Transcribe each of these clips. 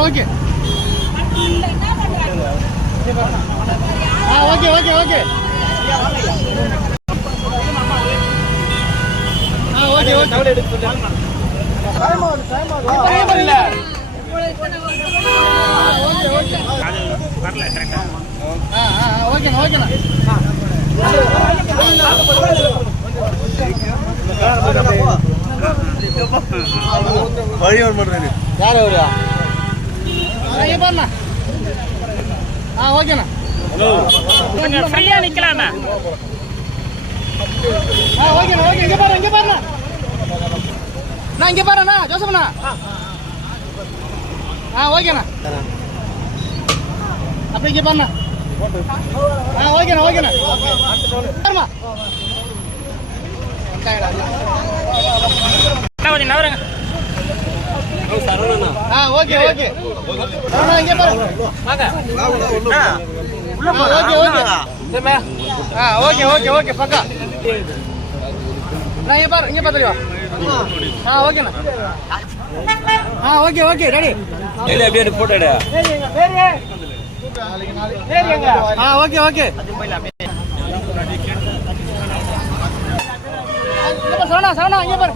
Okay வழிவர் பண்றது யார் அவரா? ஓகேண்ணா ஃப்ரீயா நிக்கலாம்ண்ணா. ஓகேண்ணா ஓகே இங்க பாருண்ணா நான் இங்க பாருண்ணா ஜோசப்ண்ணா. ஓகேண்ணா அப்படி இங்க பாருண்ணா. ஓகேண்ணா பாருமா நவருங்க. ஓகே இங்க பாருங்க. ஓகே பக்கா இங்க பாரு தெளிவா. ஓகேண்ணா ஓகே ரெடி அப்படியே போட்டோ எடு. ஓகே சரணா இங்க பாரு.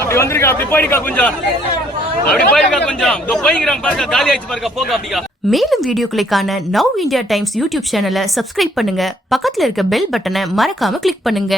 அப்படி வந்திருக்கா அப்படி போயிருக்கா கொஞ்சம் காலி ஆயிடுச்சு பாருங்க போக அப்படியா. மேலும் வீடியோக்களை காண நவ் இந்தியா டைம்ஸ் யூடியூப் சேனலை சப்ஸ்கிரைப் பண்ணுங்க. பக்கத்துல இருக்க பெல் பட்டனை மறக்காம கிளிக் பண்ணுங்க.